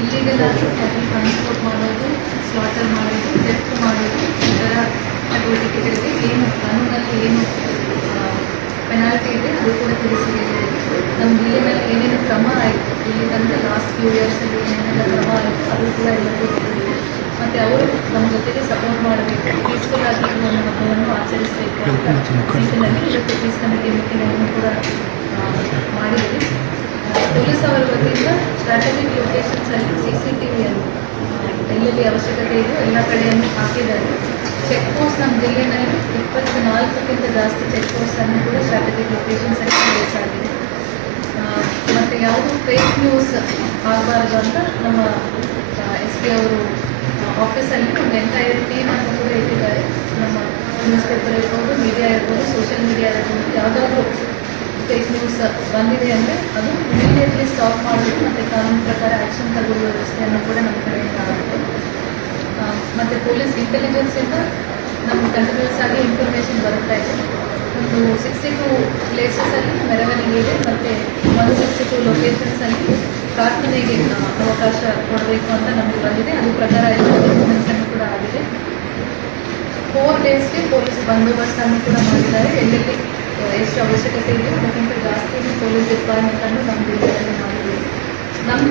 ಇಲ್ಲಿಗೆಲ್ಲ transport ಮಾಡೋದು, slaughter ಮಾಡೋದು, death ಮಾಡೋದು, ಈ ಥರ ಚಟುವಟಿಕೆಗಳಿಗೆ ಏನು ಕಾನೂನಲ್ಲಿ ಏನು ಪೆನಾಲ್ಟಿ ಇದೆ ಅದು ಕೂಡ ತಿಳಿಸಿ ನಮ್ಮ ಜಿಲ್ಲೆಯಲ್ಲಿ ಏನೇನು ಕ್ರಮ ಆಯಿತು ಇಲ್ಲಿ ತನಕ ಲಾಸ್ಟ್ ಫ್ಯೂ ಇಯರ್ಸಲ್ಲಿ ಏನೇನೆಲ್ಲ ಕ್ರಮ ಆಯಿತು ಅದು ಕೂಡ ಎಲ್ಲರಿಗೂ ತಿಳಿದಿದೆ. ಮತ್ತು ಅವರು ನಮ್ಮ ಜೊತೆಗೆ ಸಪೋರ್ಟ್ ಮಾಡಬೇಕು, ಪೀಸ್ಫುಲ್ ಆಗಿ ಒಂದು ಹಬ್ಬವನ್ನು ಆಚರಿಸಬೇಕು ಅಂತ ನಿಟ್ಟಿನಲ್ಲಿ ಇವತ್ತು ಪೀಸ್ ಕಮಿಟಿ ಮೀಟಿಂಗನ್ನು ಕೂಡ ಮಾಡಿದ್ವಿ. ಪೊಲೀಸ್ ಅವರ ವತಿಯಿಂದ ಸ್ಟ್ರಾಟಜಿಕ್ ಲೊಕೇಶನ್ಸಲ್ಲಿ CCTVಯನ್ನು ಎಲ್ಲೆಲ್ಲಿ ಅವಶ್ಯಕತೆ ಇದೆಯೋ ಎಲ್ಲ ಕಡೆಯನ್ನು ಹಾಕಿದ್ದಾರೆ. ಚೆಕ್ ಪೋಸ್ಟ್ ನಮ್ಮ ಜಿಲ್ಲೆಯಲ್ಲಿ 24ಕ್ಕಿಂತ ಜಾಸ್ತಿ ಚೆಕ್ ಪೋಸ್ಟನ್ನು ಕೂಡ ಸ್ಟ್ರಾಟಜಿಕ್ ಲೊಕೇಶನ್ಸಲ್ಲಿ ಪ್ಲೇಸ್ ಆಗಿದೆ. ಮತ್ತು ಯಾವುದು ಫೇಕ್ ನ್ಯೂಸ್ ಆಗಬಾರ್ದು ಅಂತ ನಮ್ಮ SP ಅವರು ಆಫೀಸಲ್ಲಿ ಒಂದು ಎಂಟೈರ್ ಟೀಮ್ ಅಂತ ಕೂಡ ಇಟ್ಟಿದ್ದಾರೆ. ನಮ್ಮ ನ್ಯೂಸ್ ಪೇಪರ್ ಇರ್ಬೋದು, ಮೀಡಿಯಾ ಇರ್ಬೋದು, ಸೋಷಿಯಲ್ ಮೀಡಿಯಾ ಇರ್ಬೋದು, ಯಾವುದಾದ್ರೂ ಫೇಕ್ ನ್ಯೂಸ್ ಬಂದಿದೆ ಅಂದರೆ ಅದು ಇಮಿಡಿಯೇಟ್ಲಿ ಸ್ಟಾಪ್ ಮಾಡಬೇಕು ಮತ್ತು ಕಾನೂನು ಪ್ರಕಾರ ಆ್ಯಕ್ಷನ್ ತಗೊಳ್ಳುವ ವ್ಯವಸ್ಥೆಯನ್ನು ಕೂಡ ನಮ್ಮ ಕಡೆಯಿಂದ ಆಗುತ್ತೆ. ಮತ್ತು ಪೊಲೀಸ್ ಇಂಟೆಲಿಜೆನ್ಸಿಂದ ನಮ್ಗೆ ಕಂಟಿನ್ಯೂಸ್ ಆಗಿ ಇನ್ಫಾರ್ಮೇಷನ್ ಬರ್ತಾ ಇದೆ. ಒಂದು 62 ಪ್ಲೇಸಸಲ್ಲಿ ಮೆರವಣಿಗೆ ಇದೆ ಮತ್ತು 162 ಲೊಕೇಶನ್ಸಲ್ಲಿ ಪ್ರಾರ್ಥನೆಗೆ ಅವಕಾಶ ಕೊಡಬೇಕು ಅಂತ ನಮಗೆ ಬಂದಿದೆ. ಅದು ಪ್ರಕಾರ ಇನ್ಫಾರ್ಮೇಷನ್ ಕೂಡ ಆಗಿದೆ. 4 ಡೇಸ್ಗೆ ಪೊಲೀಸ್ ಬಂದೋಬಸ್ತನ್ನು ಕೂಡ ಮಾಡಿದ್ದಾರೆ. ಎಲ್ಲೆಲ್ಲಿ ಎಷ್ಟು ಅವಶ್ಯಕತೆ ಇದೆಯೋ ಅದಕ್ಕಿಂತ ಜಾಸ್ತಿ ಪೊಲೀಸ್ ಡಿಪಾರ್ಟ್ಮೆಂಟನ್ನು ನಮ್ಮ ಜಿಲ್ಲೆಯಲ್ಲಿ ಮಾಡಿದ್ದೀವಿ. ನಮ್ಮ